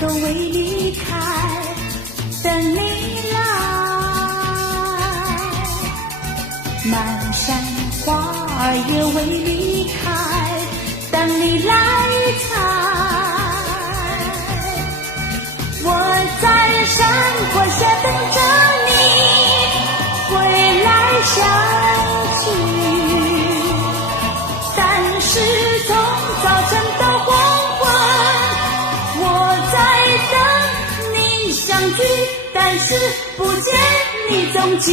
都未离开，等你来。满山花儿也未离开，等你来采。我在山坡下等着你回来相聚，但是从早晨到黄昏，我在等你相聚，但是不见你踪迹。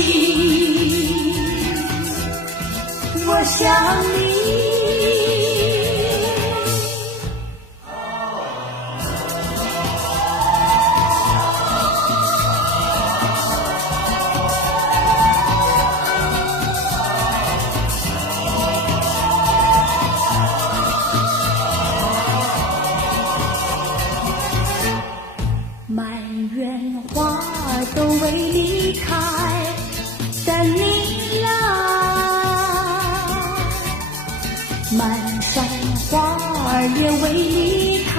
我想你。满园花儿都未离开，等你来。满山花儿也未离开，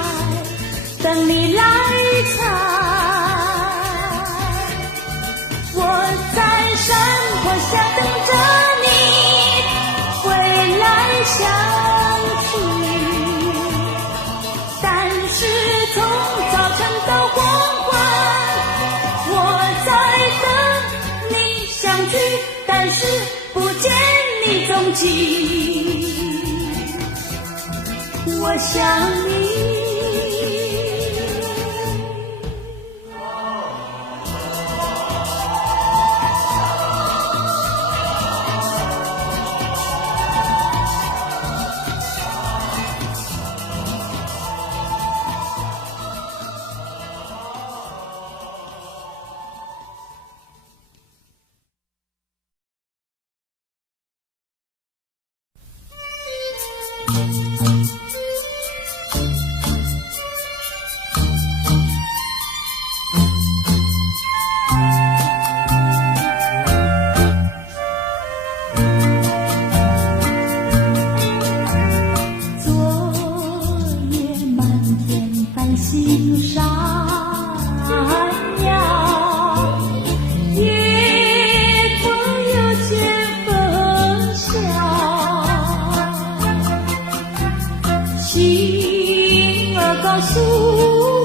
等你来采。我在山坡下等着你回来相聚，但是从早晨到黄昏，我在等你相聚，但是不见你踪迹。我想你。心上呀，月光又见风笑，心儿告诉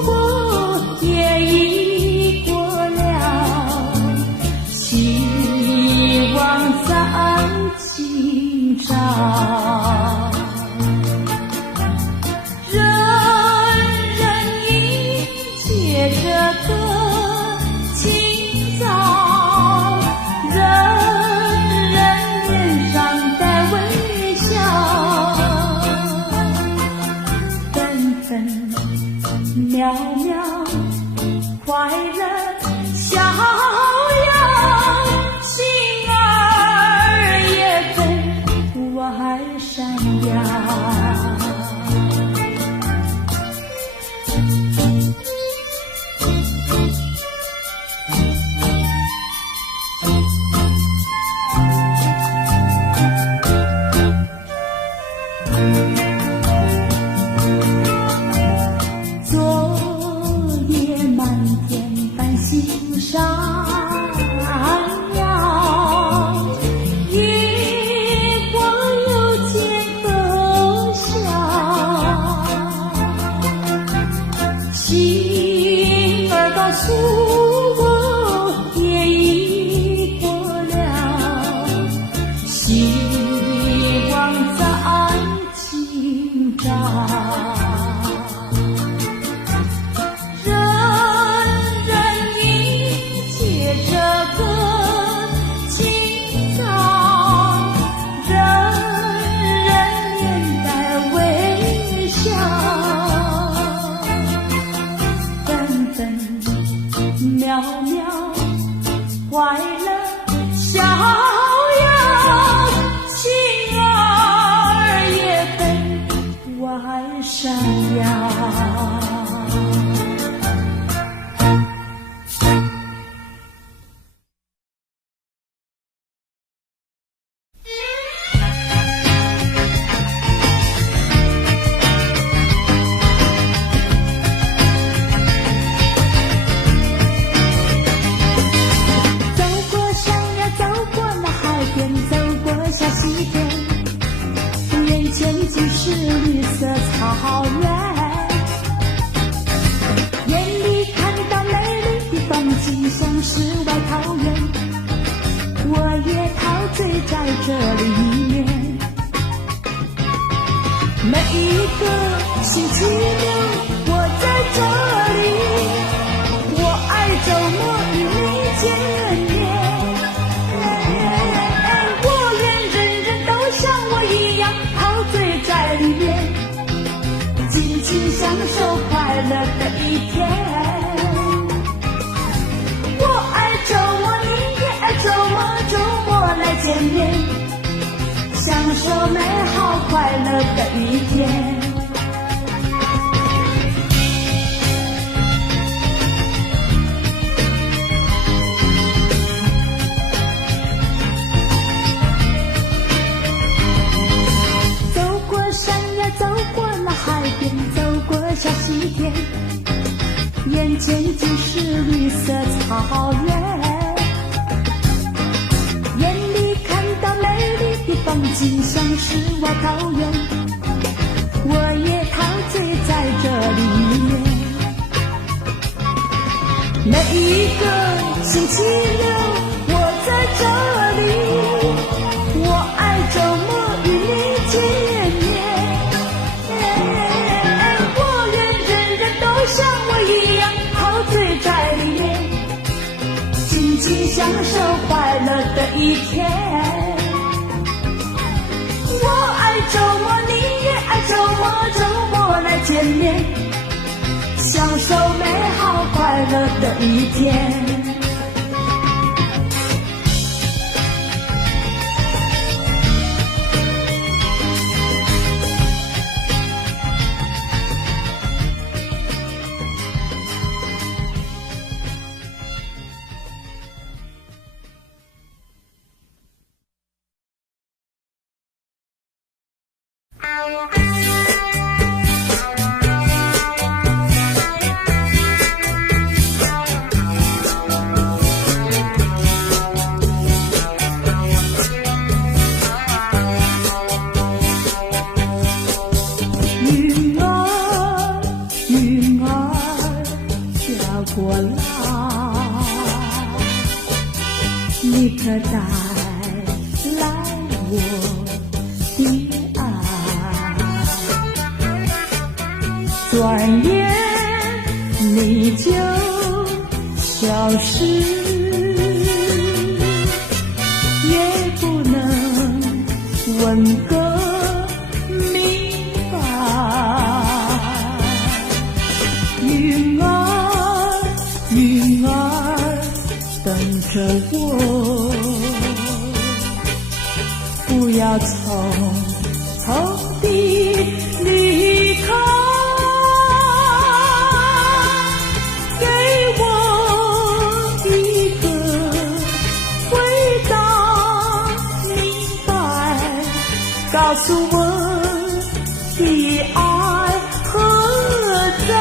我夜已过了，希望在今朝。这个清早，人人脸上带微笑，分分秒秒快乐逍遥，心儿也分外闪耀。心上呀，月光又见风笑，心儿告诉我夜已过了，希望在今朝。渺渺快乐逍遥，心儿也分外闪耀。即是绿色草原，眼里看到美丽的风景，像世外桃源，我也陶醉在这里面。每一个星期六，我在这里，我爱周末与你见面。我愿人人都像我一样陶醉在里面，尽情享受快乐的一天。我爱周末，你也爱周末，周末来见面，享受美好快乐的一天。走过山呀，走过那海边，走过小溪田，眼前尽是绿色草原，眼里看到美丽的风景，像世外桃源，我也陶醉在这里面。每一个星期六，我在这里，我爱周末与你见面。我愿人人都像我一样陶醉在里面，尽情享受快乐的一天。我爱周末，你也爱周末，周末来见面，享受美好快乐的一天。你可带来我的爱，转眼你就消失，也不能问个明白。云儿，云儿，等着我，不要匆匆地离开，给我一个回答明白，告诉我的爱何在。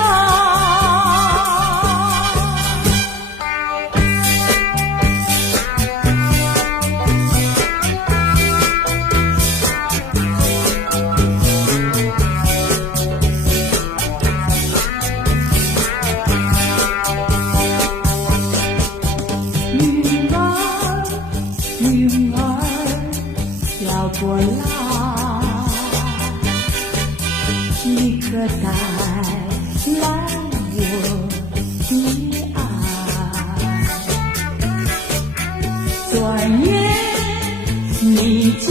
过来，你可带来我的爱，转眼你就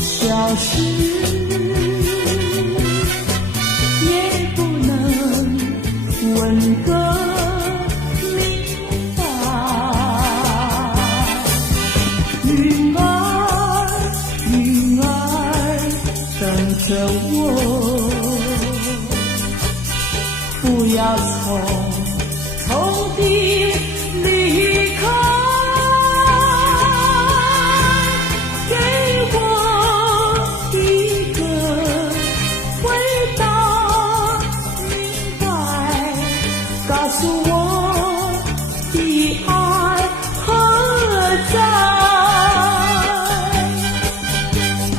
消失，也不能问个明白。云儿，云儿，等着我，不要匆匆地离开，给我一个回答明白，告诉我的爱何在，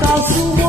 告诉我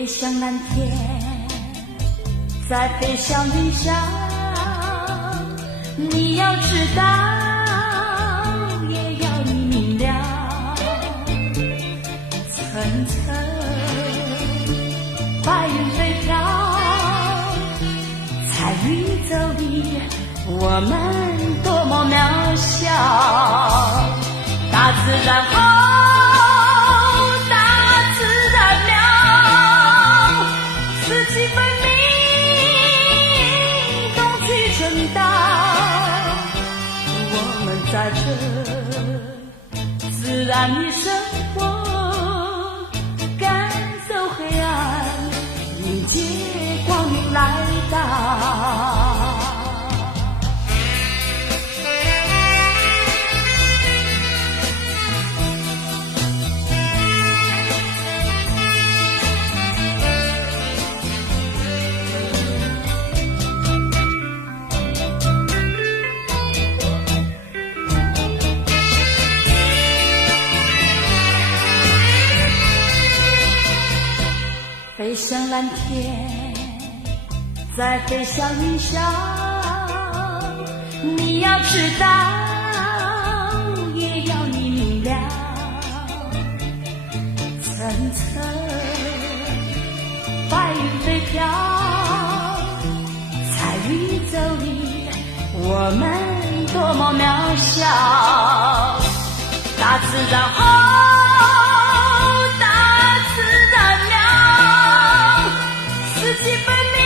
飞向蓝天，再飞向云霄。你要知道，也要你明了，层层白云飞飘，在宇宙里我们多么渺小。大自然好，大自然妙，四季分明，冬去春到。我们在这自然里生活，感受黑暗，迎接光明来到。飞向蓝天，再飞向云霄。你要知道，也要你明了，层层白云飞飘，在宇宙里我们多么渺小。大自然好，四季分明，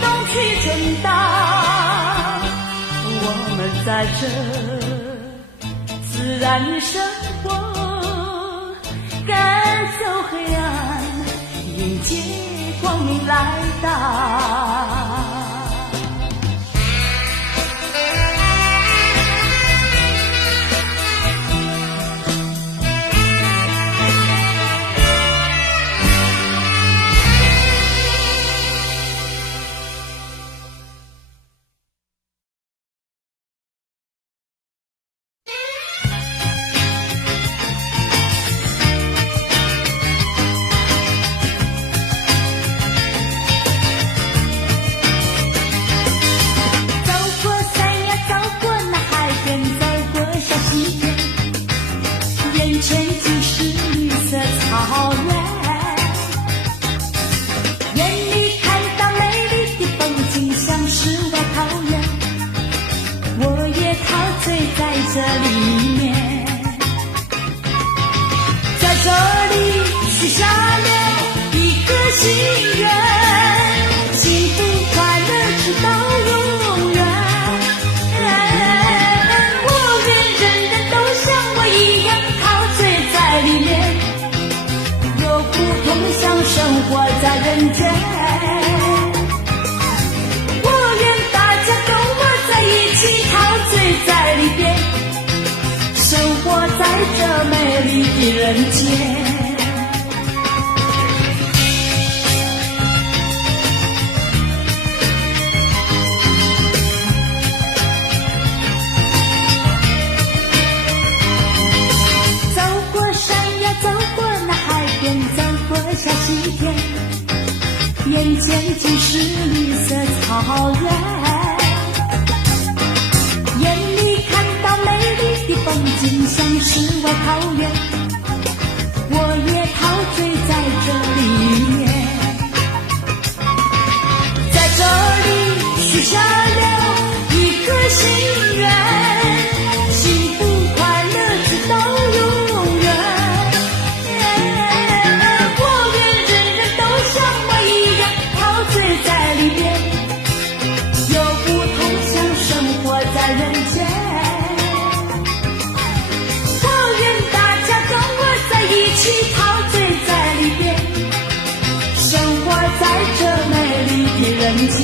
冬去春到。我们在这自然里生活，感受黑暗，迎接光明来到。人间，走过山呀，走过那海边，走过小溪田，眼前尽是绿色草原，眼里看到美丽的风景，像世外桃源。我也陶醉在这里面，在这里许下了一个心愿，幸福快乐直到永远。我愿人人都像我一样陶醉在里面，有不同想生活在人间。一起陶醉在里边，生活在这美丽的人间。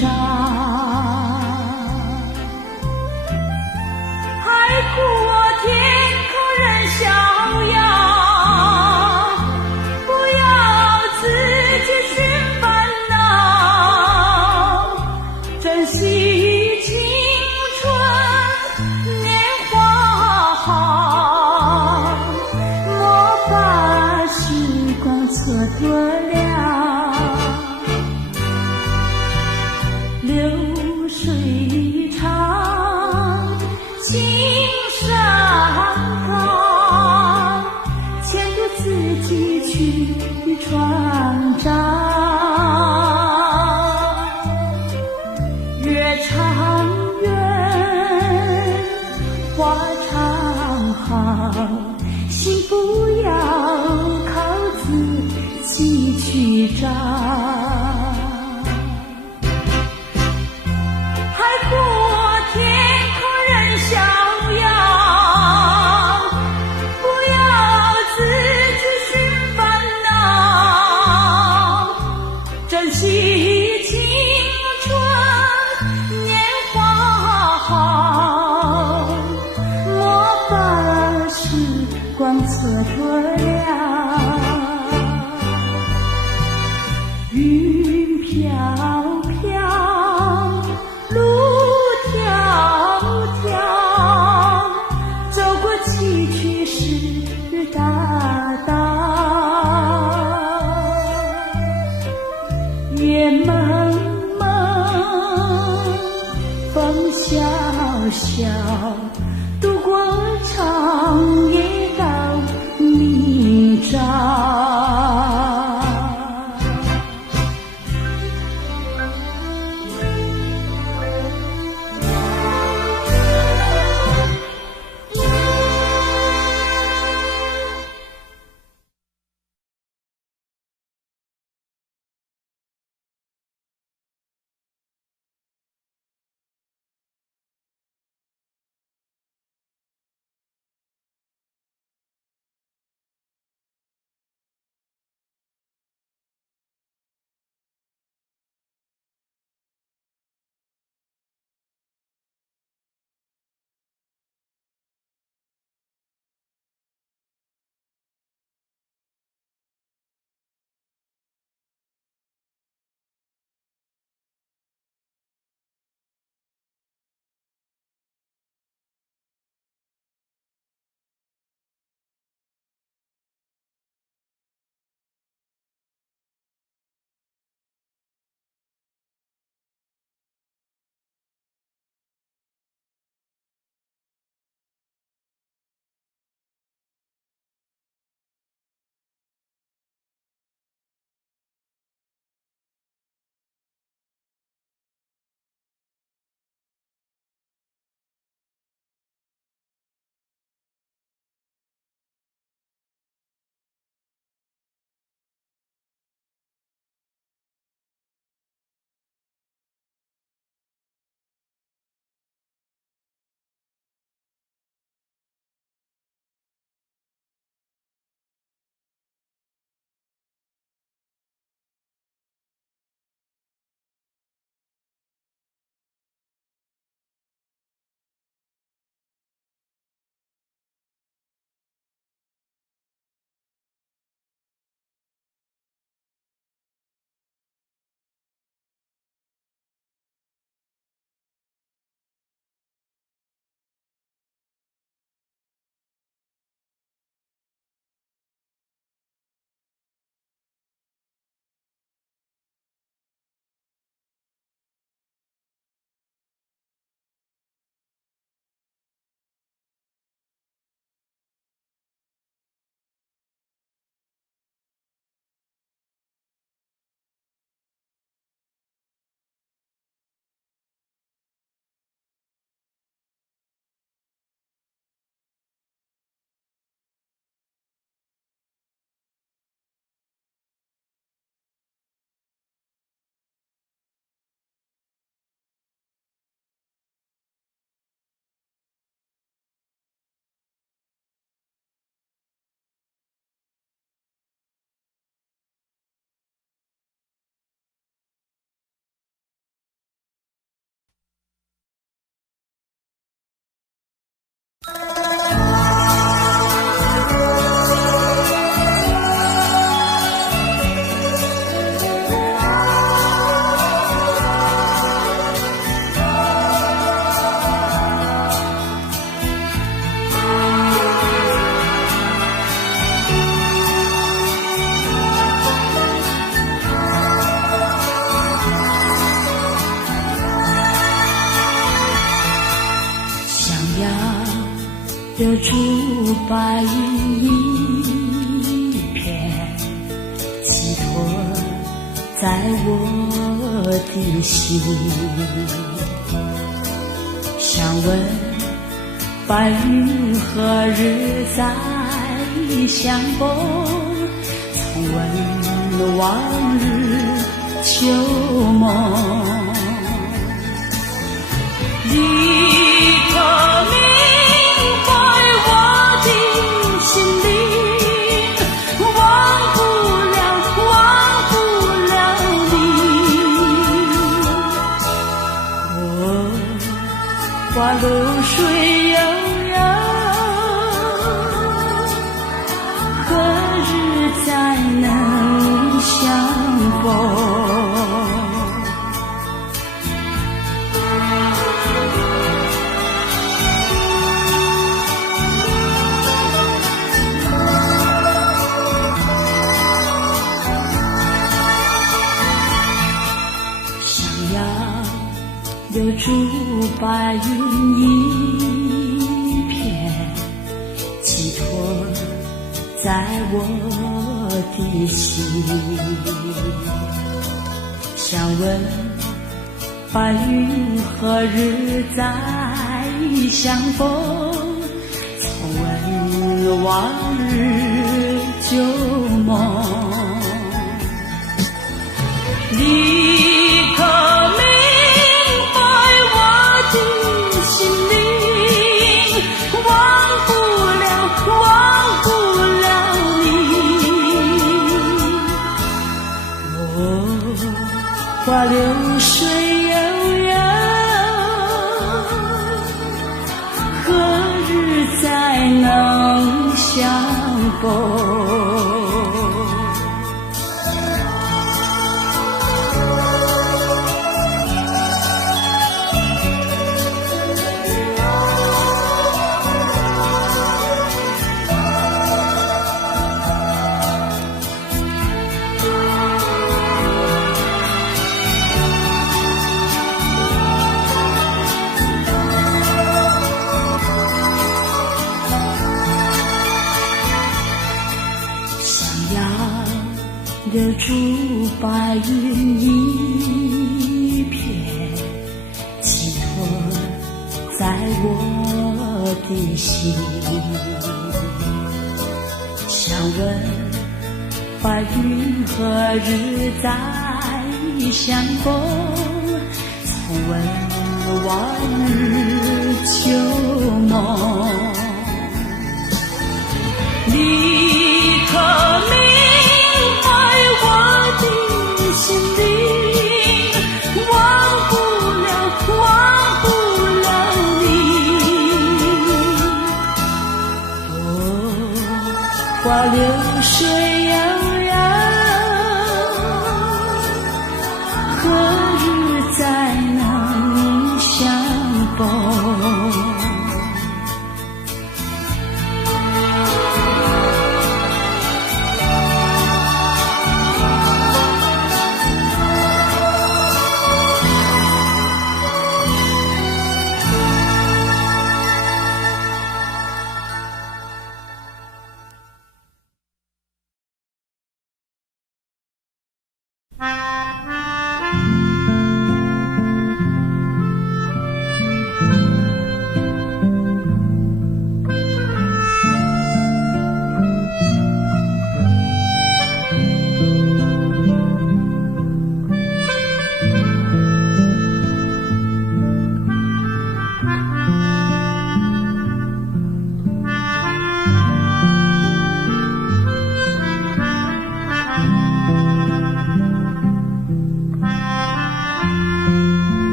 张，海阔天空任逍遥，不要自己寻烦恼，珍惜青春年华好，莫把时光蹉跎了。流水长，青山高，牵着自己去闯荡。月长圆，花长好，心不要靠自己去找。珍惜青春年华好，莫把时光蹉跎了。留住白云一片，寄托在我的心。想问白云何日再相逢？重温往日旧梦。你可明白我的心灵？忘不了你。花流水悠悠，何日才能相逢？留住白云一片，寄托在我的心。想问白云何日再相逢？重温往日旧梦。你可花流水悠悠，何日才能相逢？留住白云一片，寄托在我的心。想问白云何日再相逢？重温往日旧梦。你可明花流水悠悠，何日才能相逢？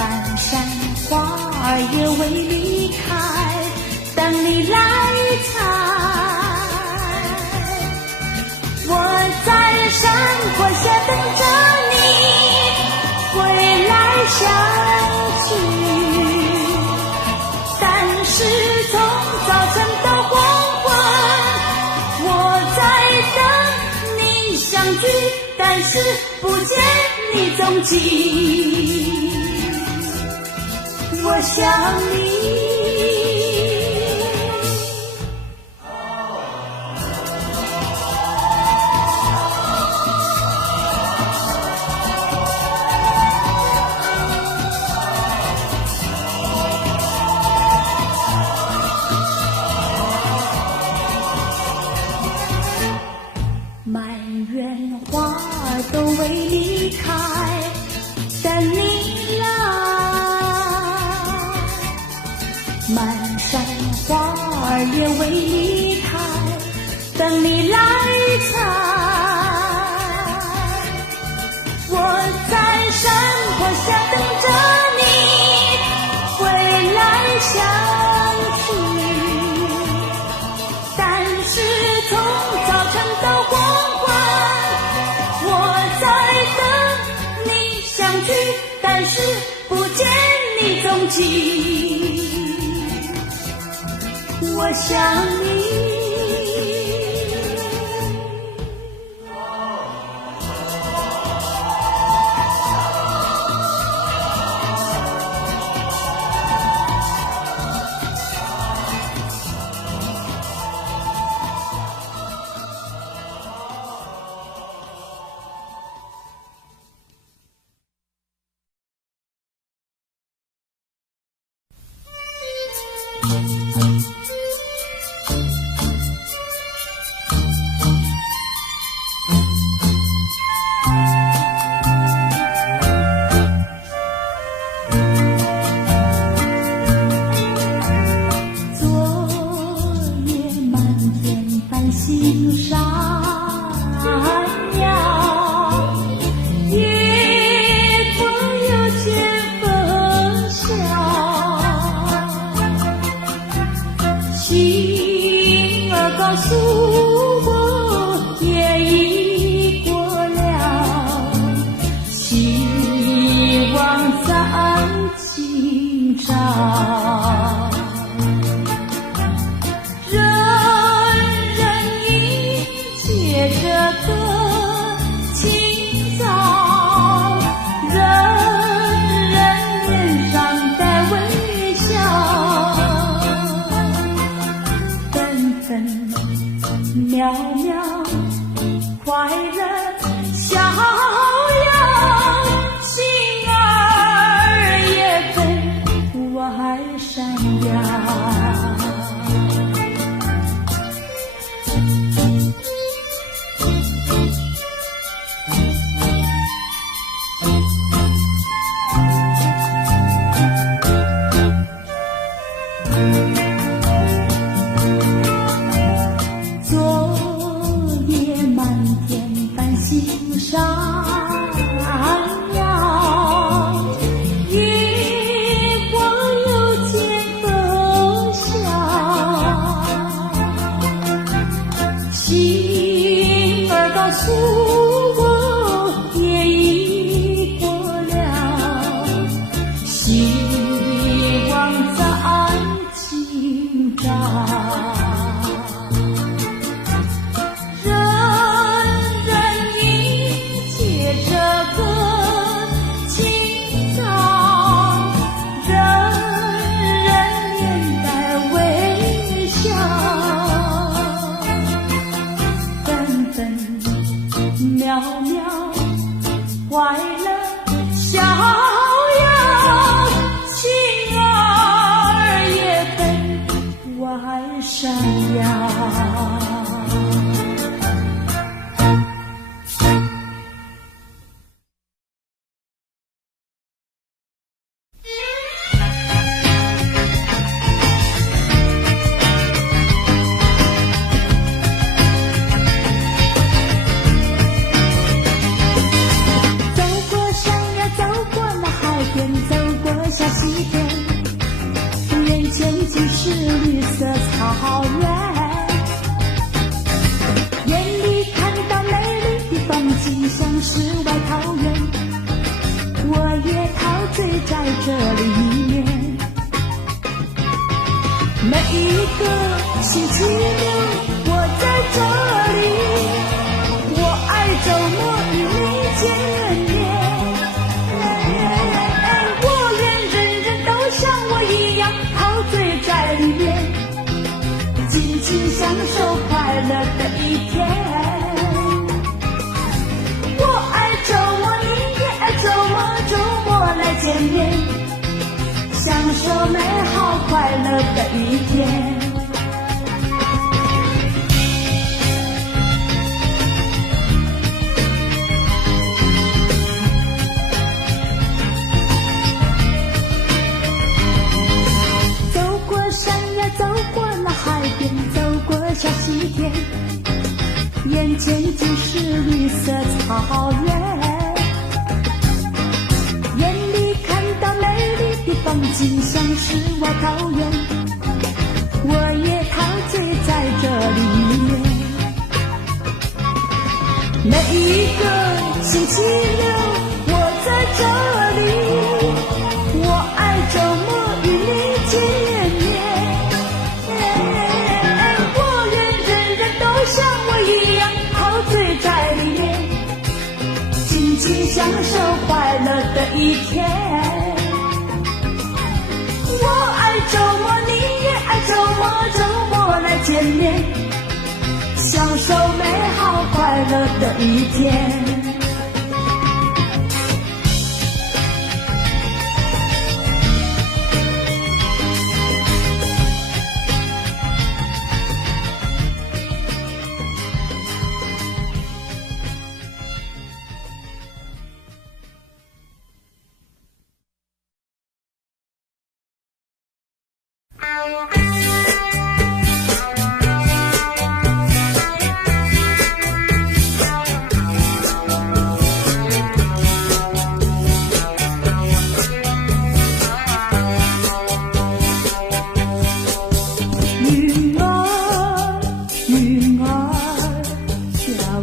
满山花儿也未离开，等你来采。我在山坡下等着你归来相聚，但是从早晨到黄昏，我在等你相聚，但是不见你踪迹。我想你满园花都未离开，等你来。满山花儿也未离开，等你来采。我在山坡下等着你归来相聚，但是从早晨到黄昏，我在等你相聚，但是不见你踪迹。我想你心上呀，月光有见风笑，心儿告诉我夜已过了，希望在今朝。这个清早，人人脸上带微笑，分分秒秒快乐逍遥，心儿也分外闪耀。心上呀，月光有见风笑，心儿告诉我夜已过了，希望在今朝。渺渺快乐逍遥，西天，眼前尽是绿色草原，眼里看到美丽的风景，像世外桃源，我也陶醉在这里面。每一个星期六我在这里，我爱周末与你见面。我愿人人都像我一样陶醉在里面，尽情享受快乐的一天。我爱周末，你也爱周末，周末来见面，享受美好快乐的一天。走过山呀，走过了海边，走过小溪田，眼前尽是绿色草原，眼里看到美丽的风景，像世外桃源，我也陶醉在这里面。每一个星期六我在这里，我爱周末与你见面。我愿人人都像我一样陶醉在里面，尽情享受快乐的一天。我爱周末，你也爱周末，周末来见面，享受美好快乐的一天。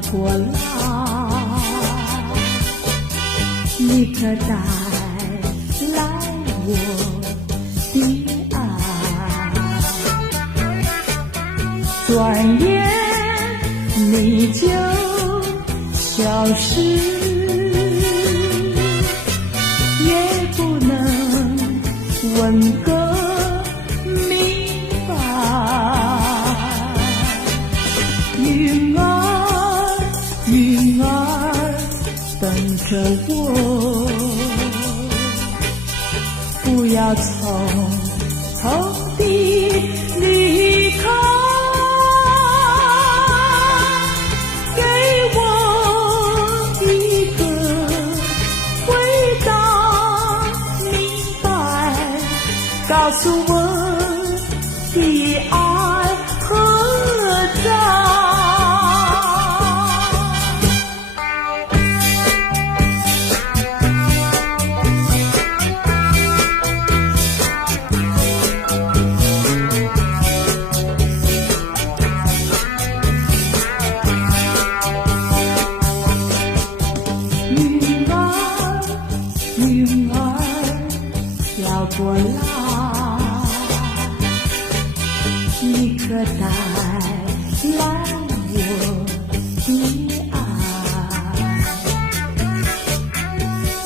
过来，你可带来我的爱，转眼你就消失，也不能问个明白。云儿，云儿，等着我，不要匆匆地离开，给我一个回答明白，告诉我的爱何在。云儿飘过来，你可带来我的爱，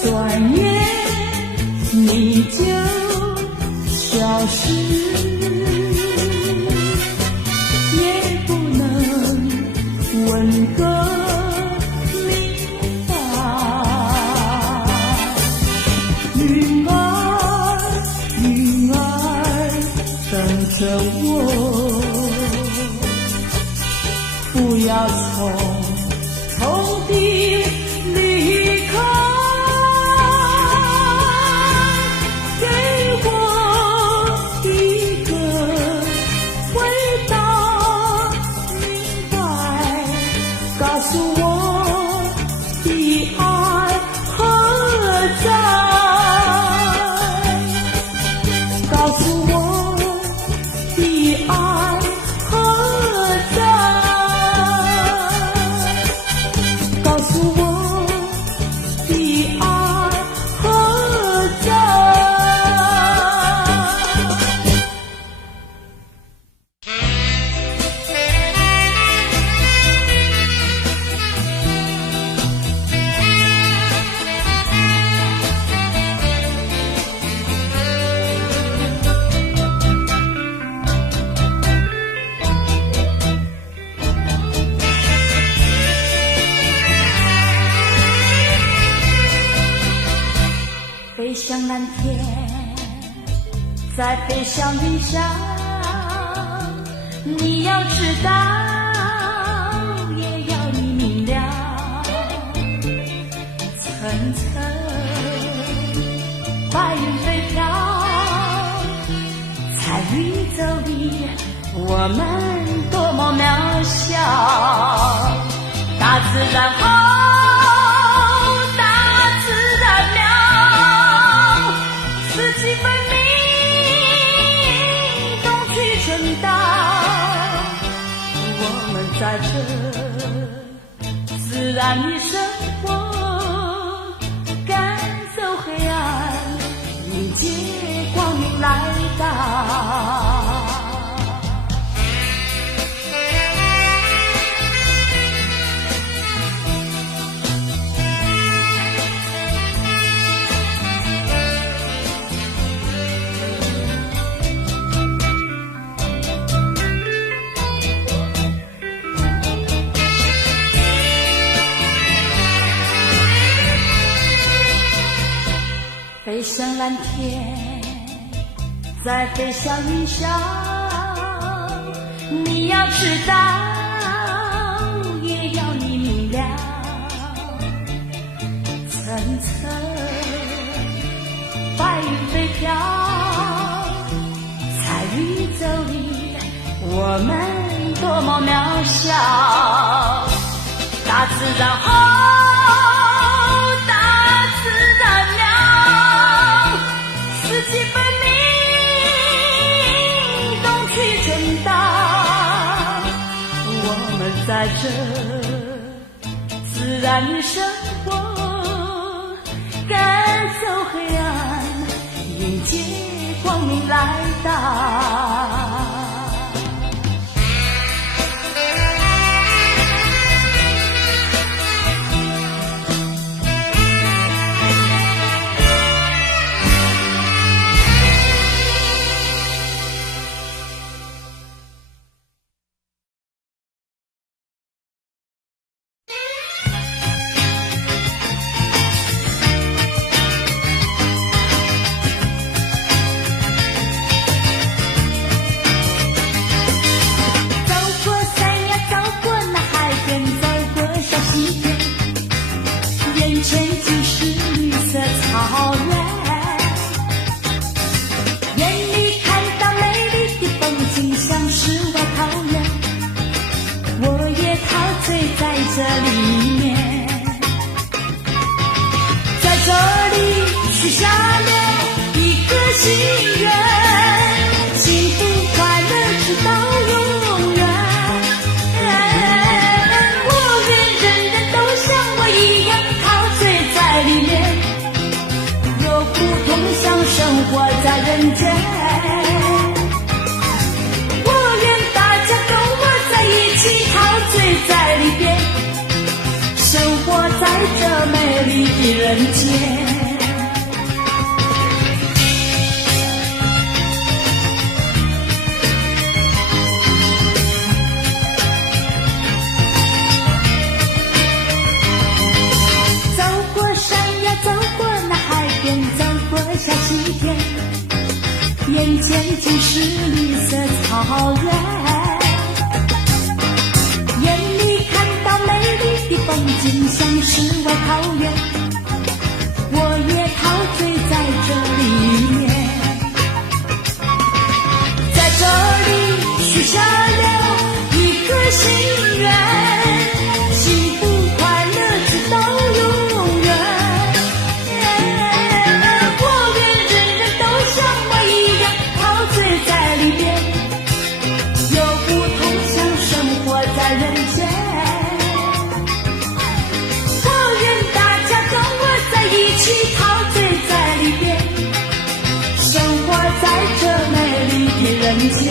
转眼你就消失，也不能问个云儿，云儿，等着我，不要匆匆地离开，给我一个回答明白，告诉我的爱何在。在飞向云霄，你要知道，也要你明了，层层白云飞飘，在宇宙里我们多么渺小。大自然好，大自然妙，四季分明，冬去春到。我们在这自然里生活，赶走黑暗，迎接光明来到。飞向蓝天，再飞向云霄，你要知道，也要你明了，层层白云飞飘，在宇宙里我们多么渺小。大自然好，四季分明，冬去春到。我们在这自然里生活，赶走黑暗，迎接光明来到。眼前尽是绿色草原，眼里看到美丽的风景，像世外桃源，我也陶醉在这里面，在这里许下了一个心愿，幸福快乐直到永远。人间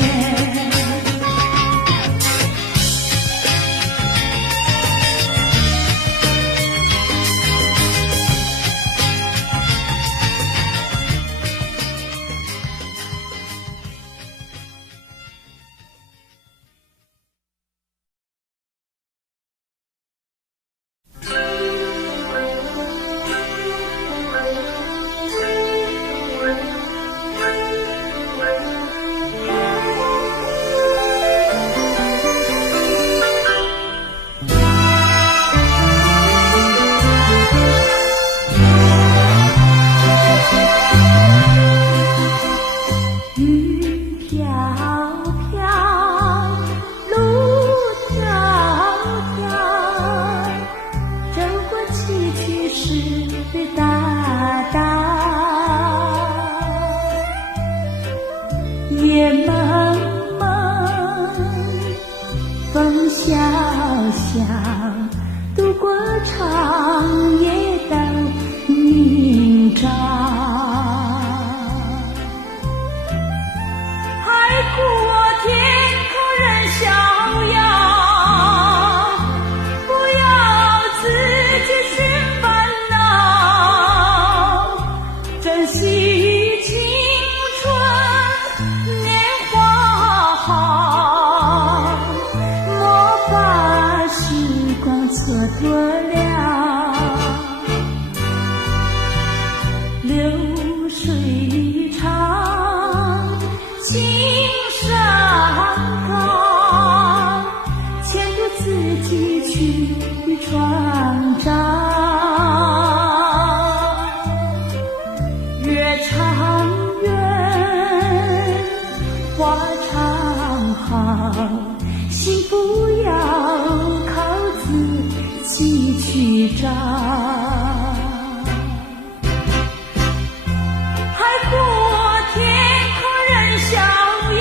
幸福要靠自己去找。海阔天空任逍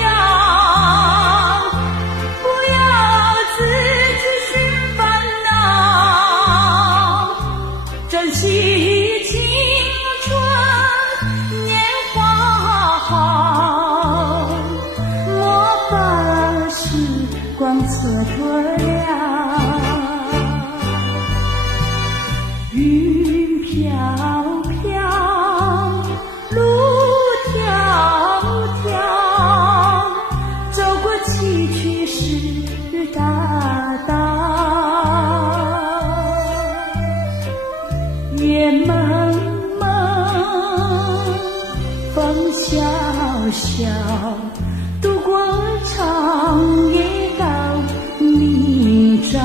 遥，不要自己寻烦恼，珍惜青春年华好，莫把时光蹉跎了。云飘飘，路迢迢，走过崎岖是大道。夜蒙蒙，风萧萧，度过长夜到明朝。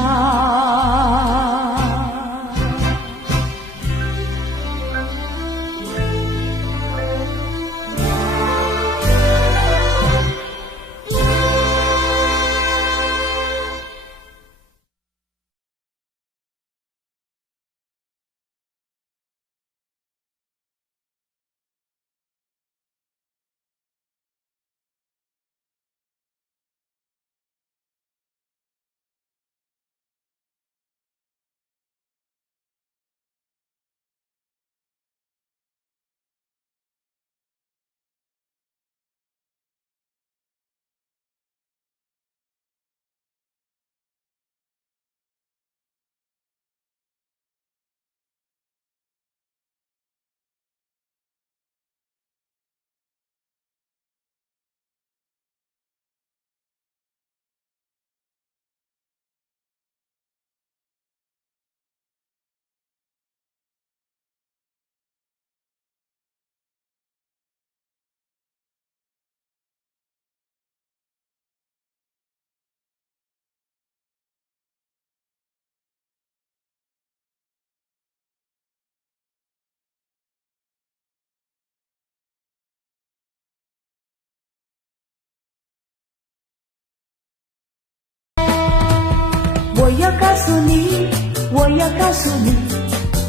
我要告诉你，我要告诉你，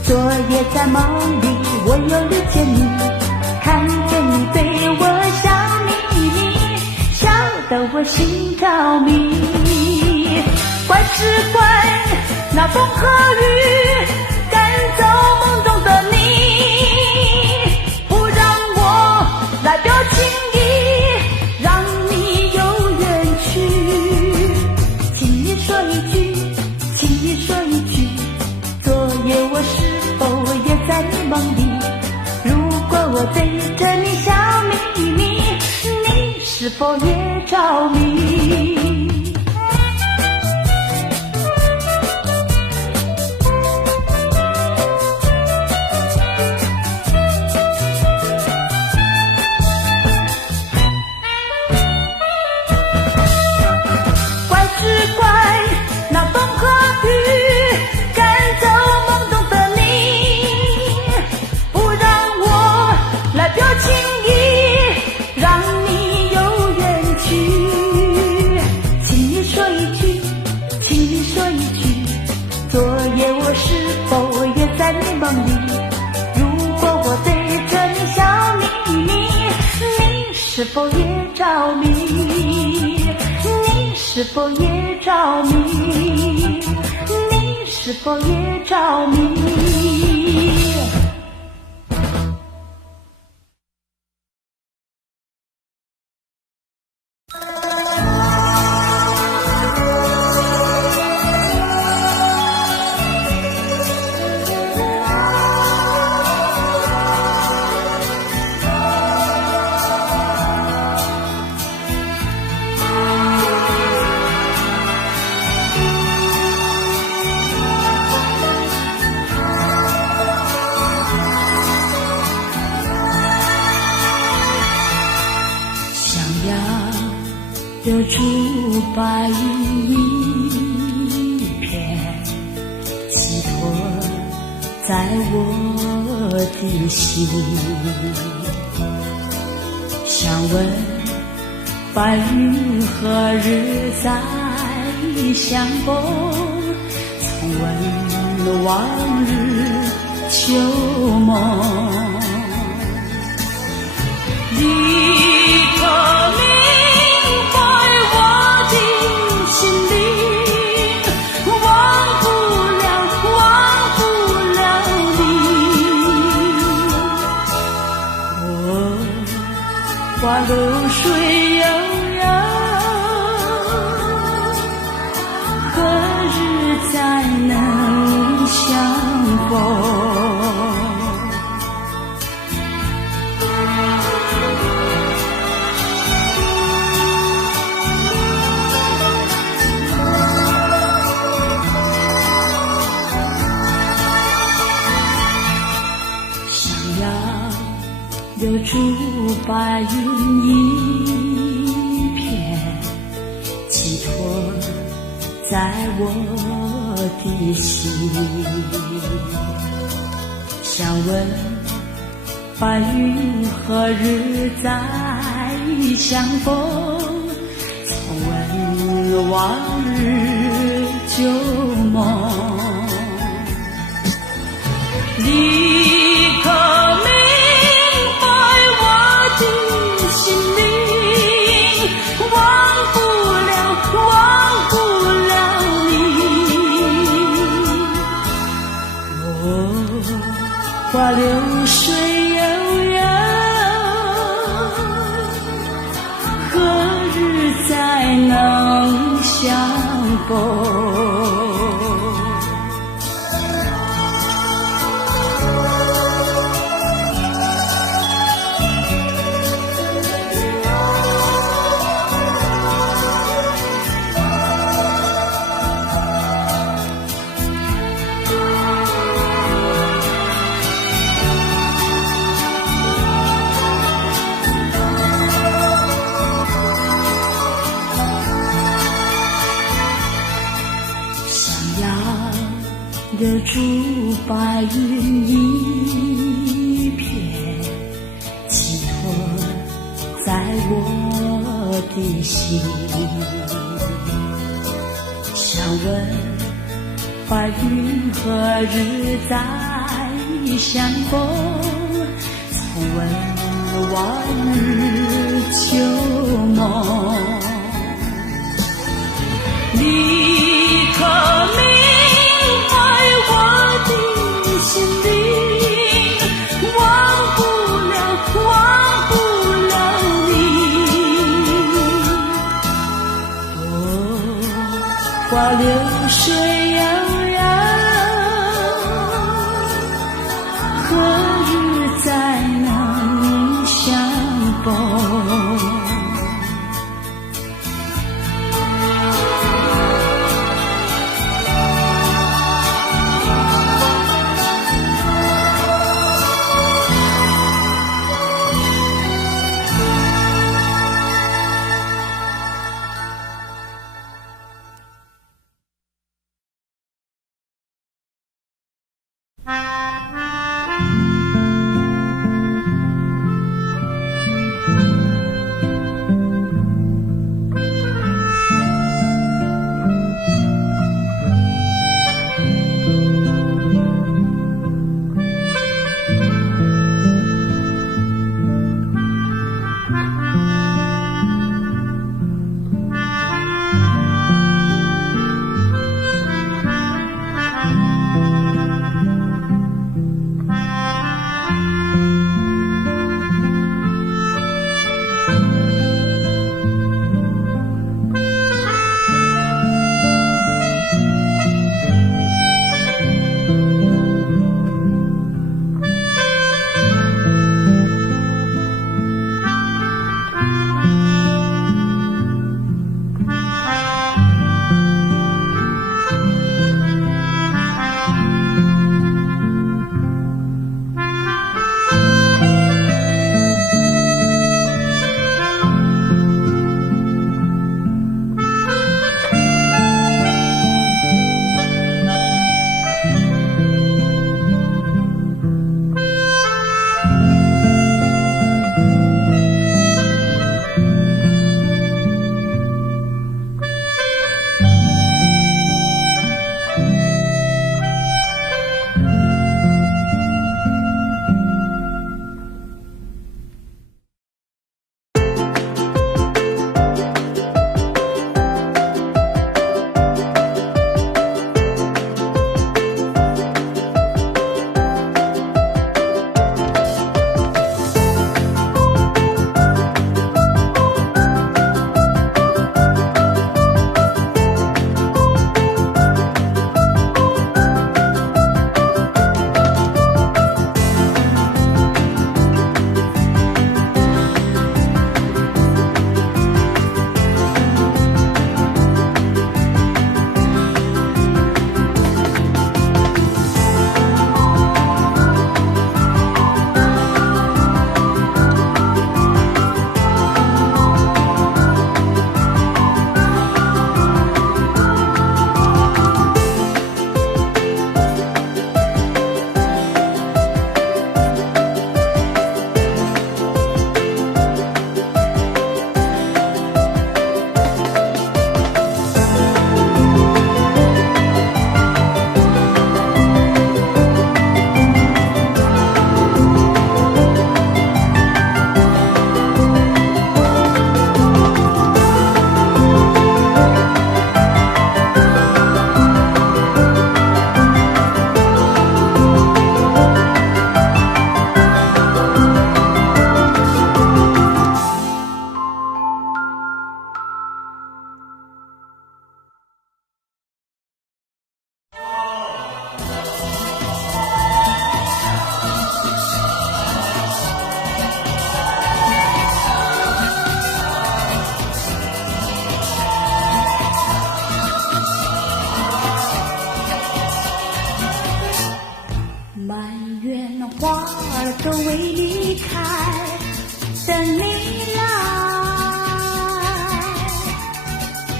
昨夜在梦里我又遇见你，看见你对我笑眯眯，笑得我心着迷。怪只怪那风和雨赶走梦中的你，不让我来表情意，让你有远去。请你说一句，请你说一句，昨夜我是否也在你梦里？如果我对着你笑眯眯，你是否也着迷？是否也着迷？你是否也着迷？你是否也着迷？留住白云一片，寄托在我的心。想问白云何日再相逢？重温往日旧梦。你可明白我的心灵？忘不了你。我花流水悠悠，何日再能相逢？留住白云一片，寄托在我的心。想问白云何日再相逢？重温往日旧梦。你可花流水悠悠，何日再能相逢？留住白云一片，寄托在我的心。想问白云何日再相逢？重温往日旧梦。你可心灵忘不了你。花流水悠悠，何日再能相逢？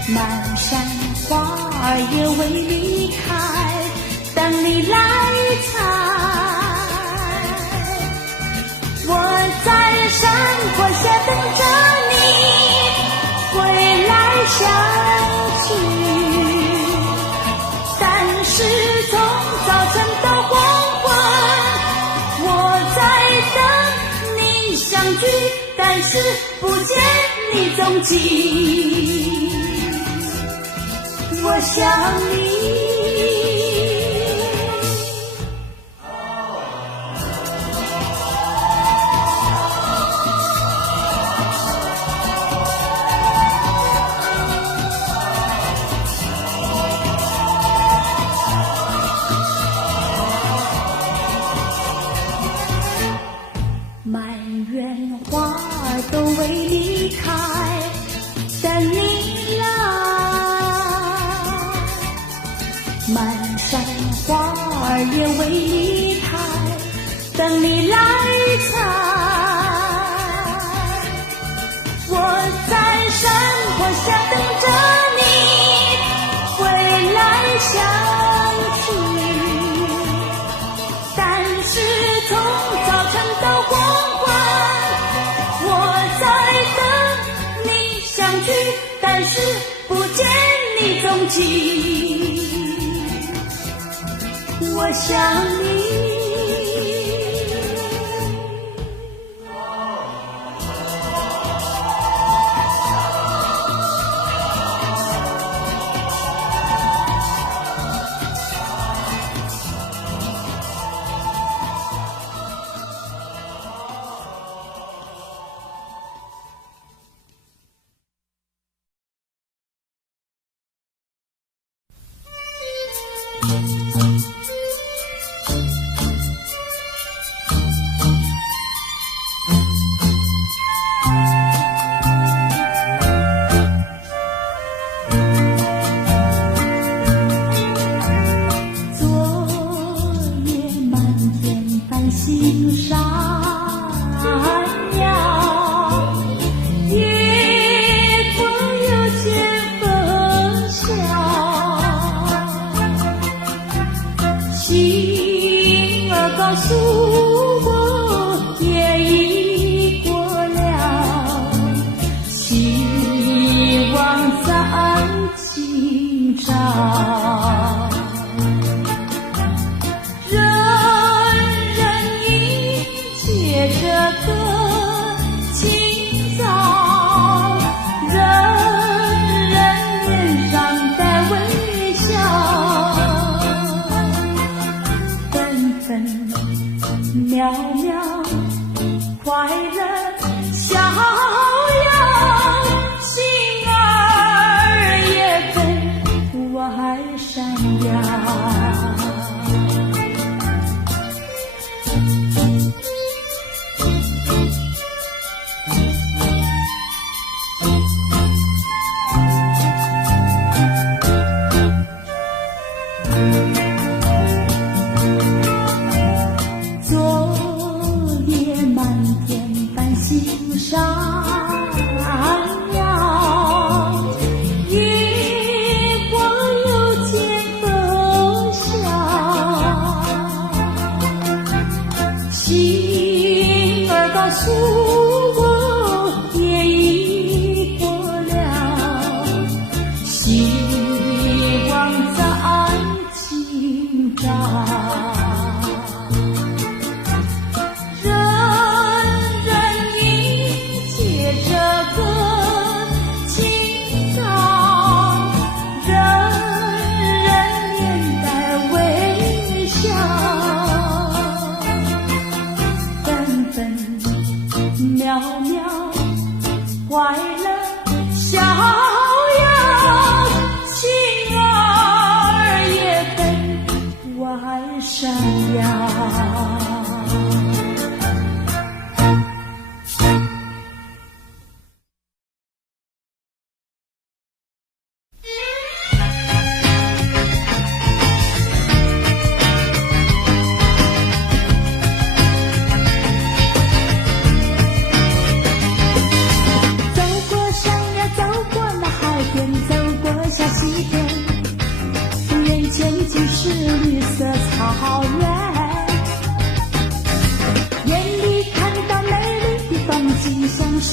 满山花儿也为你开，等你来采。我在山坡下等着你回来相聚，但是从早晨到黄昏，我在等你相聚，但是不见你踪迹。我想你。满园花儿都为你开，等你来。满山花儿也为你开，等你来采。我在山坡下等着你回来相聚，但是从早晨到黄昏，我在等你相聚，但是不见你踪迹。我想你。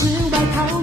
是外套。